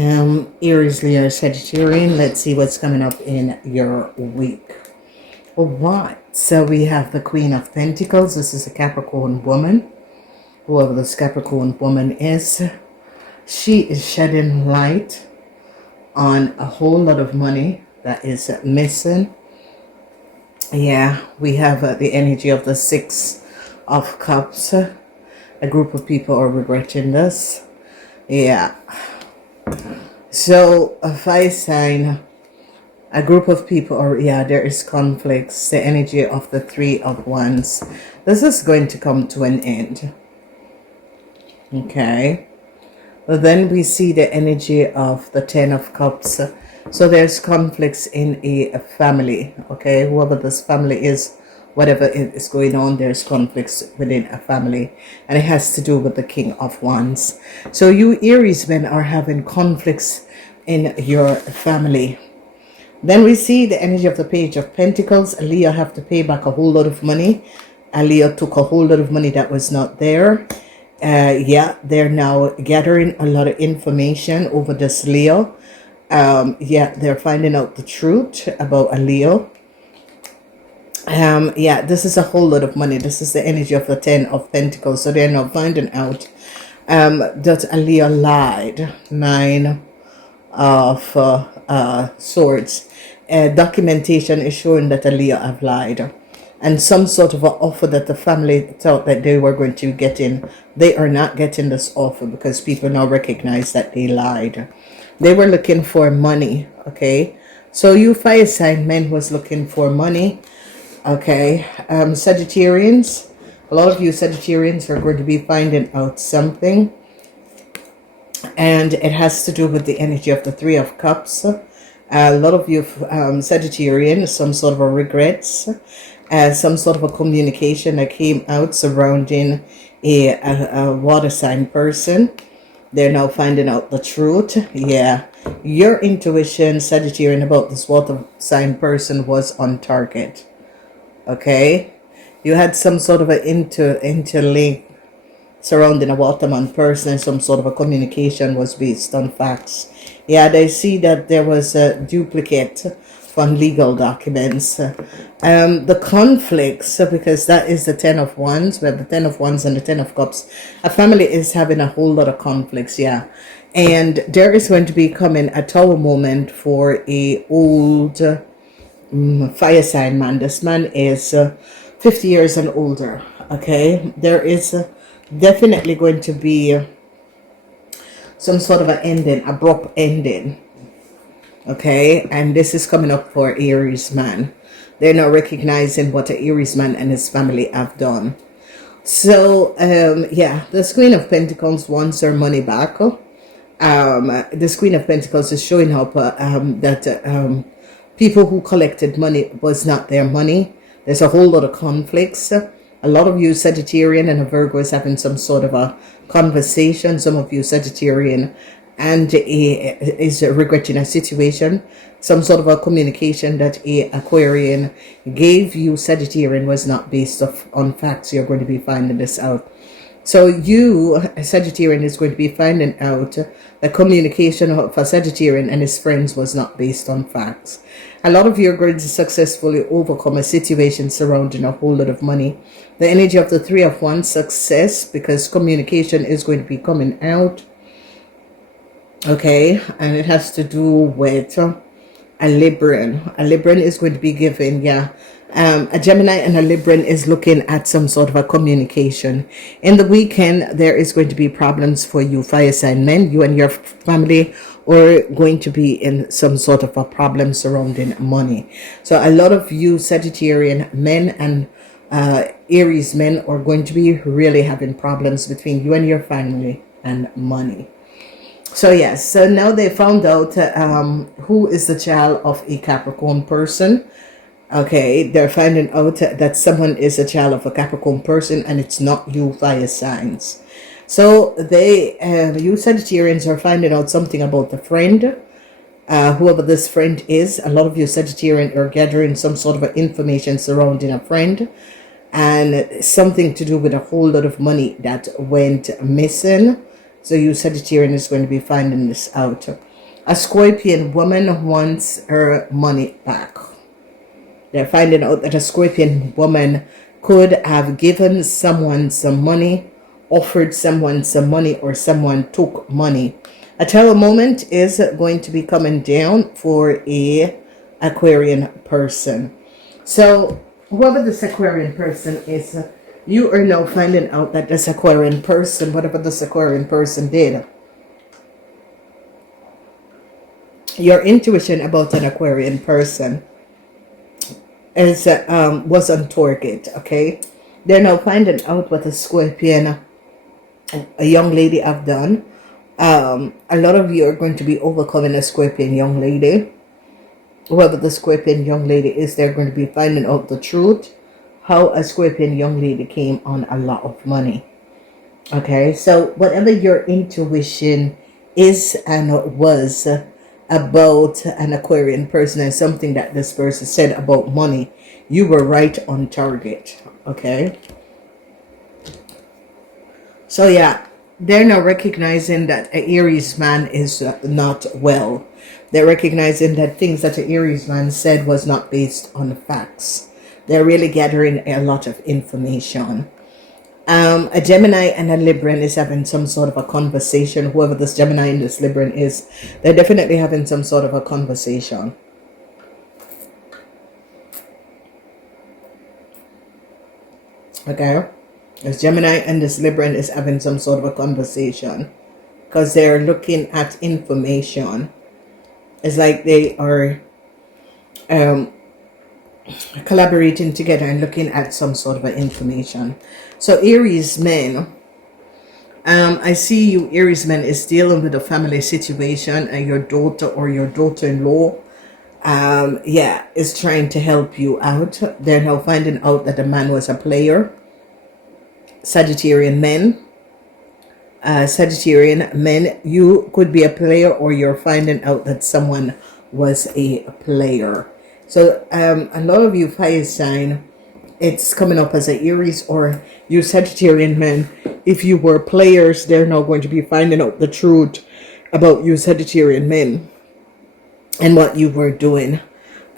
welcome Aries, Leo, Sagittarian. Let's see what's coming up in your week. All right, so we have the Queen of Pentacles. This is a Capricorn woman. Whoever this Capricorn woman is, she is shedding light on a whole lot of money that is missing. Yeah, we have the energy of the Six of Cups. A group of people are regretting this. Yeah. So a fire sign, a group of people, or yeah, there is conflicts. The energy of the Three of Wands. This is going to come to an end. Okay. But then we see the energy of the Ten of Cups. So there's conflicts in a family. Okay, whoever this family is, whatever is going on, there's conflicts within a family, and it has to do with the King of Wands. So you Aries men are having conflicts in your family. Then we see the energy of the Page of Pentacles. Leo have to pay back a whole lot of money. Leo took a whole lot of money that was not there. Yeah, they're now gathering a lot of information over this Leo. Yeah, they're finding out the truth about a Leo. Yeah, this is a whole lot of money. This is the energy of the Ten of Pentacles. So they're now finding out that a Leo lied. Nine of Swords. Documentation is showing that a Leo have lied. And some sort of an offer that the family thought that they were going to get in, they are not getting this offer because people now recognize that they lied. They were looking for money, okay? So you fire sign men was looking for money. Okay, Sagittarians, a lot of you Sagittarians are going to be finding out something, and it has to do with the energy of the Three of Cups. A lot of you Sagittarians, some sort of a regrets, some sort of a communication that came out surrounding a water sign person. They're now finding out the truth. Yeah, your intuition, Sagittarian, about this water sign person was on target. Okay, you had some sort of an interlink surrounding a waterman person. Some sort of a communication was based on facts. Yeah, they see that there was a duplicate from legal documents. The conflicts, because that is the Ten of Wands. We have the Ten of Wands and the Ten of Cups. A family is having a whole lot of conflicts. Yeah, and there is going to be coming a tower moment for a old fire sign man. This man is 50 years and older. Okay, there is definitely going to be some sort of an ending, abrupt ending. Okay, and this is coming up for Aries man. They're not recognizing what an Aries man and his family have done. So yeah, the Queen of Pentacles wants her money back. This Queen of Pentacles is showing up that people who collected money was not their money. There's a whole lot of conflicts. A lot of you Sagittarian and a Virgo is having some sort of a conversation. Some of you Sagittarian and is regretting a situation. Some sort of a communication that a Aquarian gave you Sagittarian was not based on facts. You're going to be finding this out. So you, Sagittarian, is going to be finding out the communication of a Sagittarian and his friends was not based on facts. A lot of you are going to successfully overcome a situation surrounding a whole lot of money. The energy of the Three of Wands, success, because communication is going to be coming out. Okay, and it has to do with a Libran. A Libran is going to be given, yeah. A Gemini and a Libran is looking at some sort of a communication. In the weekend, there is going to be problems for you fire sign men. You and your family are going to be in some sort of a problem surrounding money. So a lot of you Sagittarian men and Aries men are going to be really having problems between you and your family and money. So yes, so now they found out who is the child of a Capricorn person. Okay, they're finding out that someone is a child of a Capricorn person and it's not you fire signs. So they, you Sagittarians are finding out something about the friend. Whoever this friend is, a lot of you Sagittarian are gathering some sort of information surrounding a friend. And something to do with a whole lot of money that went missing. So you Sagittarian is going to be finding this out. A Scorpion woman wants her money back. They're finding out that a Scorpion woman could have given someone some money, offered someone some money, or someone took money. A tower moment is going to be coming down for a Aquarian person. So whoever this Aquarian person is, you are now finding out that this Aquarian person, whatever this Aquarian person did, your intuition about an Aquarian person is was on target. Okay, they're now finding out what a Scorpion, a young lady, have done. A lot of you are going to be overcoming a Scorpion young lady. Whoever the Scorpion young lady is, they're going to be finding out the truth, how a Scorpion young lady came on a lot of money. Okay, so whatever your intuition is and was about an Aquarian person and something that this person said about money, you were right on target. Okay, so yeah, they're now recognizing that an Aries man is not well. They're recognizing that things that an Aries man said was not based on facts. They're really gathering a lot of information. A Gemini and a Libran is having some sort of a conversation. Whoever this Gemini and this Libran is, they're definitely having some sort of a conversation. Okay, this Gemini and this Libran is having some sort of a conversation because they're looking at information. It's like they are collaborating together and looking at some sort of information. So Aries men, I see you Aries men is dealing with a family situation, and your daughter or your daughter-in-law yeah, is trying to help you out. They're now finding out that the man was a player. Sagittarian men, you could be a player, or you're finding out that someone was a player. So a lot of you fire sign, it's coming up as a Aries or you Sagittarian men. If you were players, they're now going to be finding out the truth about you Sagittarian men and what you were doing.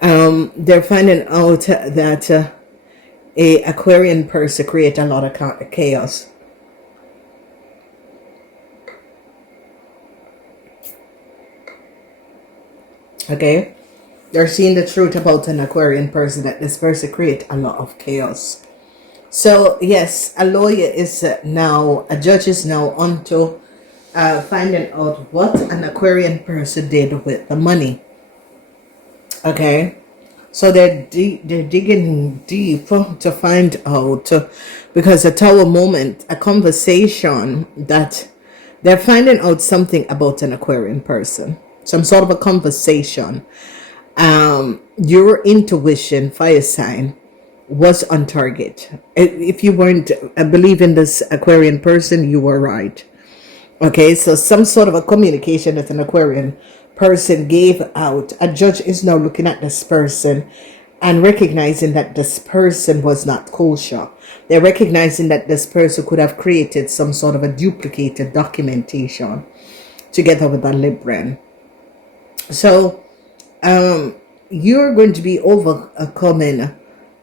They're finding out that a Aquarian person create a lot of chaos. Okay, they're seeing the truth about an Aquarian person, that this person create a lot of chaos. So yes, a lawyer is now, a judge is now onto finding out what an Aquarian person did with the money. Okay, so they're digging deep to find out, because a tower moment, a conversation, that they're finding out something about an Aquarian person, some sort of a conversation. Your intuition, fire sign, was on target. If you weren't believing this Aquarian person, you were right. Okay, so some sort of a communication that an Aquarian person gave out. A judge is now looking at this person and recognizing that this person was not kosher. They're recognizing that this person could have created some sort of a duplicated documentation together with a Libran. So you're going to be overcoming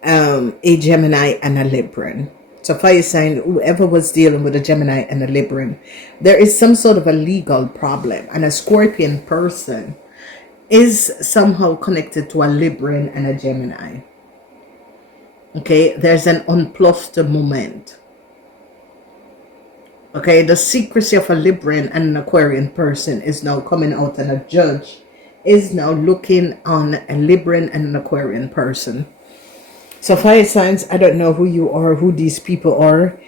a Gemini and a Libran. So fire sign, whoever was dealing with a Gemini and a Libran, there is some sort of a legal problem, and a Scorpion person is somehow connected to a Libran and a Gemini. Okay, there's an unplussed moment. Okay, the secrecy of a Libran and an Aquarian person is now coming out, and a judge is now looking on a Libran and an Aquarian person. So fire signs, I don't know who you are, who these people are,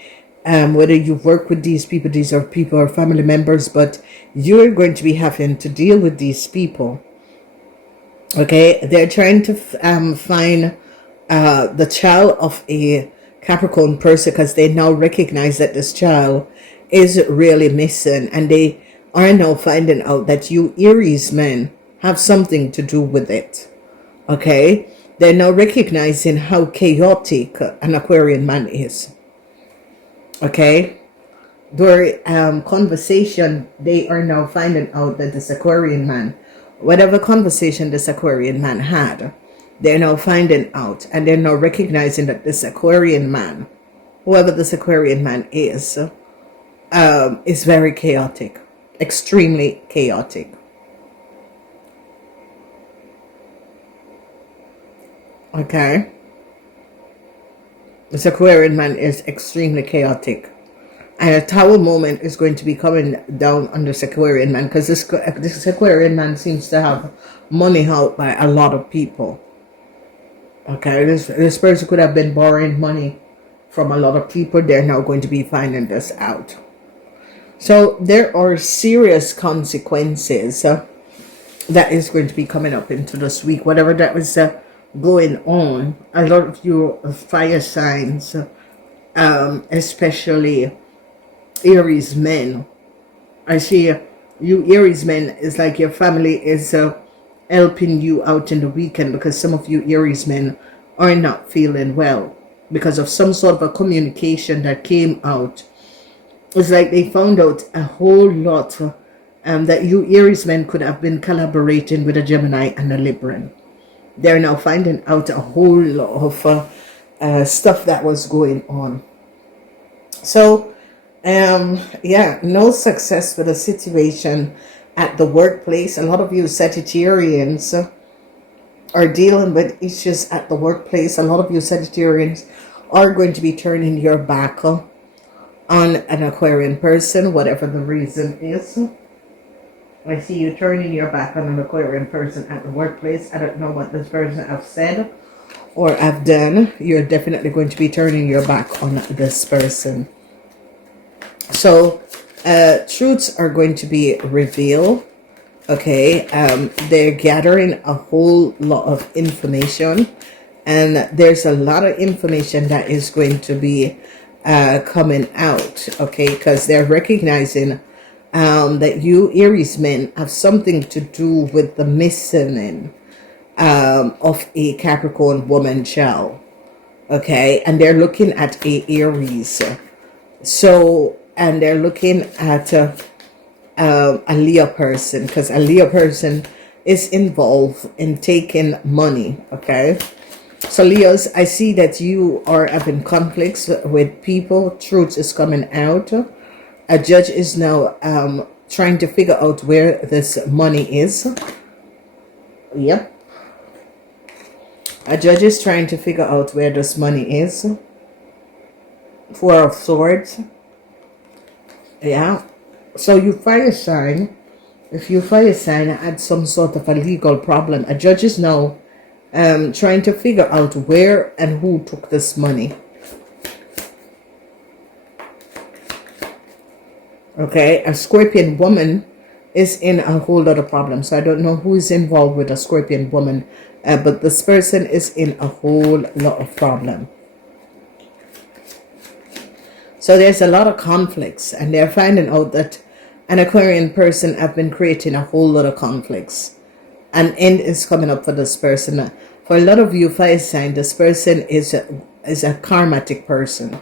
whether you work with these people, these are people or family members, but you're going to be having to deal with these people. Okay, they're trying to find the child of a Capricorn person, because they now recognize that this child is really missing, and they are now finding out that you Aries men have something to do with it. Okay, they're now recognizing how chaotic an Aquarian man is. Okay, during conversation, they are now finding out that this Aquarian man whatever conversation this Aquarian man had, they're now finding out, and they're now recognizing that this Aquarian man, whoever this Aquarian man is very chaotic, extremely chaotic. Okay, this Aquarian man is extremely chaotic. And a tower moment is going to be coming down on this Aquarian man, because this Aquarian man seems to have money out by a lot of people. Okay, this person could have been borrowing money from a lot of people. They're now going to be finding this out. So there are serious consequences that is going to be coming up into this week. Whatever that was going on, a lot of you fire signs, especially Aries men. I see you Aries men is like your family is helping you out in the weekend, because some of you Aries men are not feeling well because of some sort of a communication that came out. It's like they found out a whole lot that you Aries men could have been collaborating with a Gemini and a Libran. They're now finding out a whole lot of stuff that was going on. So yeah, no success with a situation at the workplace. A lot of you Sagittarians are dealing with issues at the workplace. A lot of you Sagittarians are going to be turning your back on an Aquarian person, whatever the reason is. I see you turning your back on an Aquarian person at the workplace. I don't know what this person have said or have done. You're definitely going to be turning your back on this person. So truths are going to be revealed. Okay, they're gathering a whole lot of information, and there's a lot of information that is going to be coming out. Okay, because they're recognizing that you Aries men have something to do with the missing of a Capricorn woman child. Okay, and they're looking at a Aries. So, and they're looking at a Leo person, because a Leo person is involved in taking money. Okay, so Leos, I see that you are having conflicts with people. Truth is coming out. A judge is now trying to figure out where this money is. Yep, a judge is trying to figure out where this money is. Four of Swords. Yeah, so you fire sign, if you fire sign had some sort of a legal problem, a judge is now trying to figure out where and who took this money. Okay, a Scorpion woman is in a whole lot of problems. So I don't know who is involved with a Scorpion woman, but this person is in a whole lot of problem. So there's a lot of conflicts, and they're finding out that an Aquarian person have been creating a whole lot of conflicts. An end is coming up for this person. For a lot of you fire sign, this person is a karmatic person.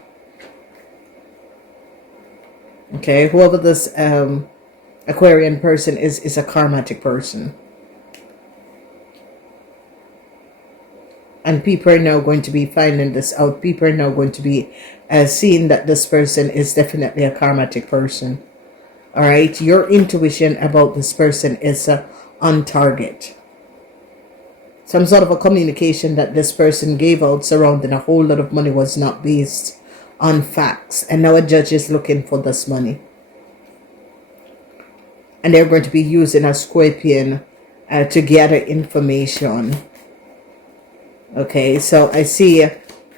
Okay, whoever this Aquarian person is a karmatic person. And people are now going to be finding this out. People are now going to be seeing that this person is definitely a karmatic person. All right, your intuition about this person is on target. Some sort of a communication that this person gave out surrounding a whole lot of money was not based on facts. And now a judge is looking for this money. And they're going to be using a Scorpion to gather information. Okay, so I see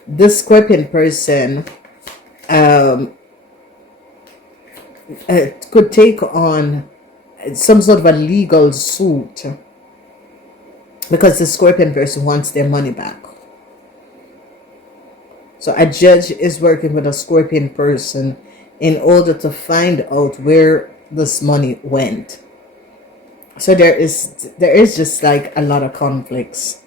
this Scorpion person could take on some sort of a legal suit, because the Scorpion person wants their money back. So a judge is working with a Scorpion person in order to find out where this money went. So there is just like a lot of conflicts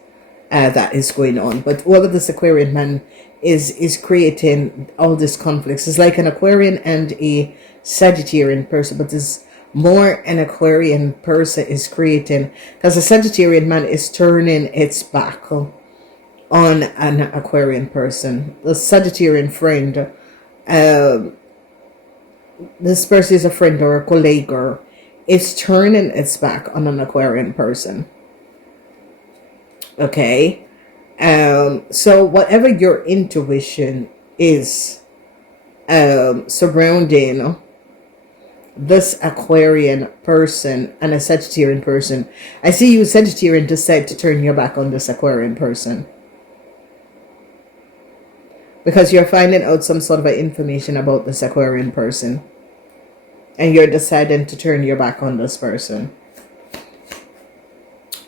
that is going on. But whoever this Aquarian man is creating all these conflicts. It's like an Aquarian and a Sagittarian person, but this more an Aquarian person is creating, because the Sagittarian man is turning its back on an Aquarian person. The Sagittarian friend, this person is a friend or a colleague, or is turning its back on an Aquarian person. Okay, so whatever your intuition is surrounding this Aquarian person and a Sagittarian person, I see you Sagittarian decide to turn your back on this Aquarian person because you're finding out some sort of information about this Aquarian person and you're deciding to turn your back on this person.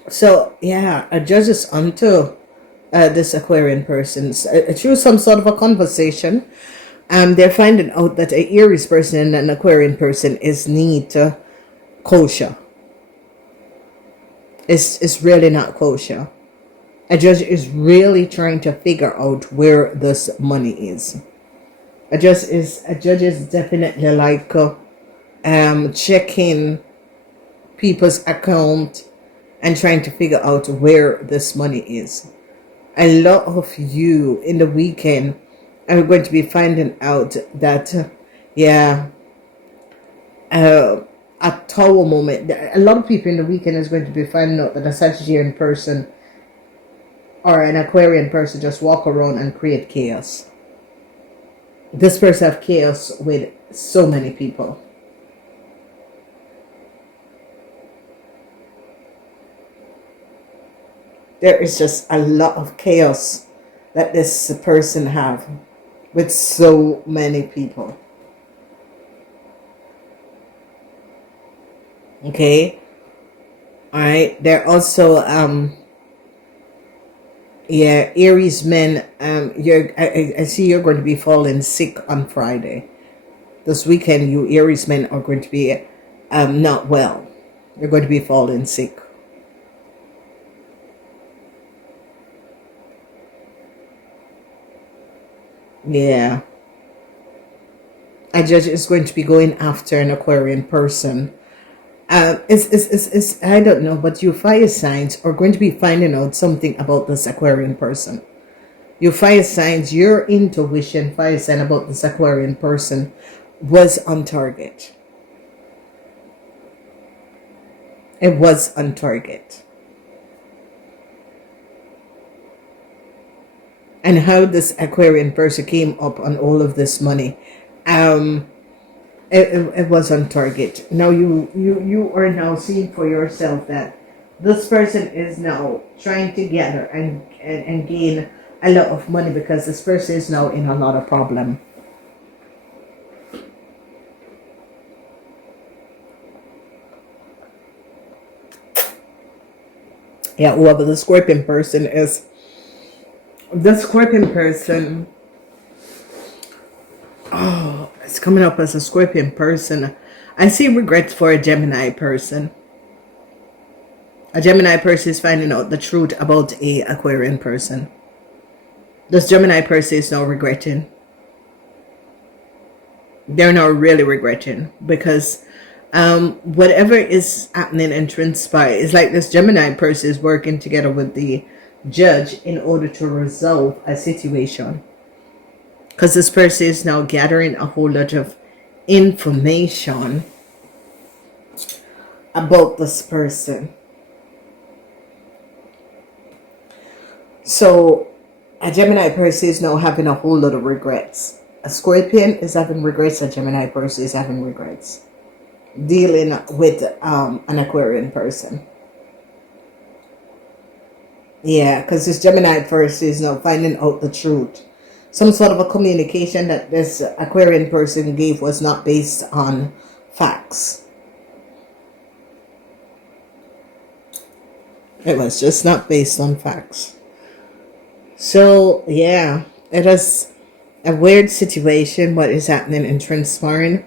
So yeah, a judge is onto this Aquarian person through some sort of a conversation. They're finding out that an Aries person and an Aquarian person is neat kosher. It's really not kosher. A judge is really trying to figure out where this money is. A judge is definitely like checking people's account and trying to figure out where this money is. A lot of you in the weekend are going to be finding out that a tower moment. A lot of people in the weekend is going to be finding out that a Sagittarian person or an Aquarian person just walk around and create chaos. This person have chaos with so many people. There is just a lot of chaos that this person have with so many people. Okay. All right. They're also Aries men. I see you're going to be falling sick on Friday. This weekend, you Aries men are going to be not well. You're going to be falling sick. Yeah. A judge is going to be going after an Aquarian person. It's I don't know, but you fire signs are going to be finding out something about this Aquarian person. Your fire signs, your intuition fire sign about this Aquarian person was on target. It was on target. And how this Aquarian person came up on all of this money, it was on target. Now you are now seeing for yourself that this person is now trying to gather and gain a lot of money because this person is now in a lot of problem. Yeah, whoever the Scorpion person is. The Scorpion person, it's coming up as a Scorpion person. I see regrets for a Gemini person. A Gemini person is finding out the truth about a Aquarian person. This Gemini person is now regretting. They're now really regretting because whatever is happening and transpire, it's like this Gemini person is working together with the judge in order to resolve a situation, because this person is now gathering a whole lot of information about this person. So a Gemini person is now having a whole lot of regrets. A Scorpion is having regrets. A Gemini person is having regrets dealing with an Aquarian person. Yeah, because this Gemini person is now finding out the truth. Some sort of a communication that this Aquarian person gave was not based on facts. It was just not based on facts. So, yeah, it is a weird situation what is happening and transpiring.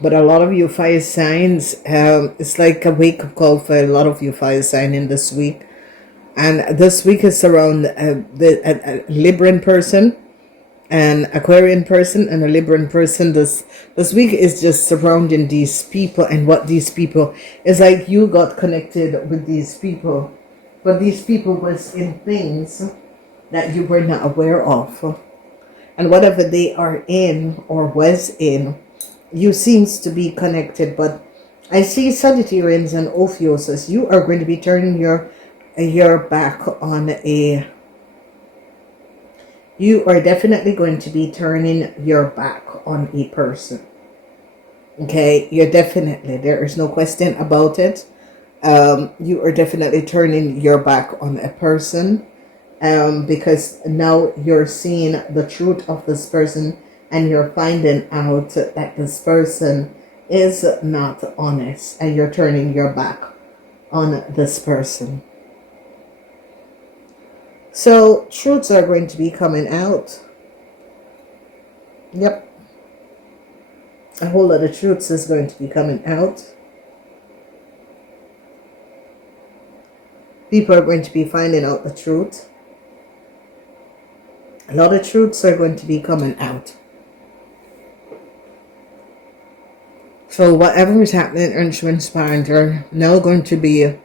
But a lot of you fire signs, it's like a wake-up call for a lot of you fire sign in this week. And this week is around the Libran person. An Aquarian person and a Libran person. This week is just surrounding these people, and what these people is like. You got connected with these people, but these people was in things that you were not aware of, and whatever they are in or was in, you seems to be connected. But I see Sagittarians and Ophiuchus. You are going to be turning your back on a. You are definitely going to be turning your back on a person. Okay, you're definitely, there is no question about it. You are definitely turning your back on a person, because now you're seeing the truth of this person, and you're finding out that this person is not honest, and you're turning your back on this person. So truths are going to be coming out. Yep. A whole lot of truths is going to be coming out. People are going to be finding out the truth. A lot of truths are going to be coming out. So whatever is happening and transpiring, they're now going to be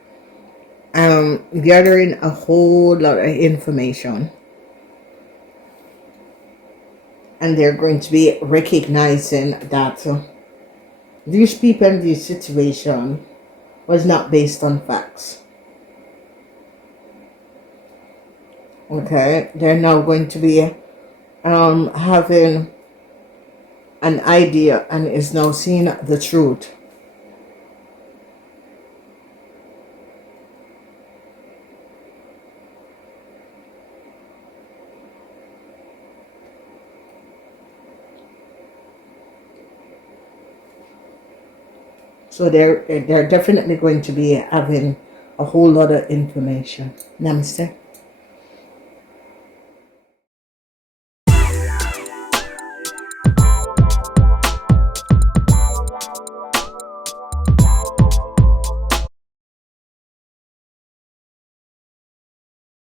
gathering a whole lot of information, and they're going to be recognizing that these people and this situation was not based on facts. Okay, they're now going to be having an idea and is now seeing the truth. So they're definitely going to be having a whole lot of information. Namaste.